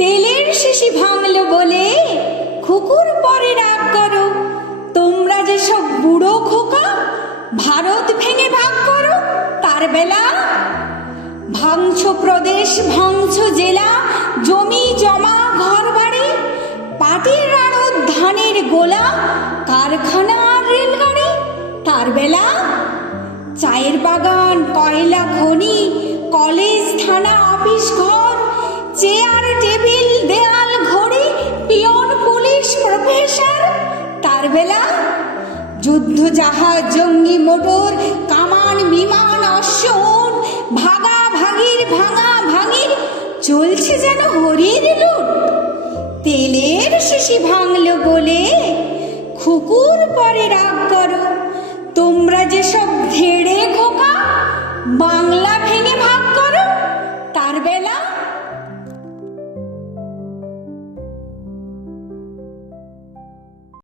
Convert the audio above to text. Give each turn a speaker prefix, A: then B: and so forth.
A: তেলের শিশি ভাঙলো বলে খুকুর পরে রাগ করো। তোমরা যে সব বুড়ো খোকা, ভারত ভেঙে ভাগ করো, তার বেলা ভাঙছ প্রদেশ, ভাঙছ জেলা, জমি, জমা ঘর বাড়ি পাটির আড়ত ধানের গোলা, কারখানা আর রেলগাড়ি, তার বেলা চায়ের বাগান, কয়লা খনি, কলেজ, থানা, অফিস, ঘর, চেয়ার তার বেলা যুদ্ধ জাহাজ, জঙ্গি মোটর, কামান, বিমান অশ্বন ভাগা ভাগির, ভাঙা ভাঙির, চলছে যেন হরির লুট। তেলের শিশি ভাঙল বলে খুকুর পরে রাগ করো।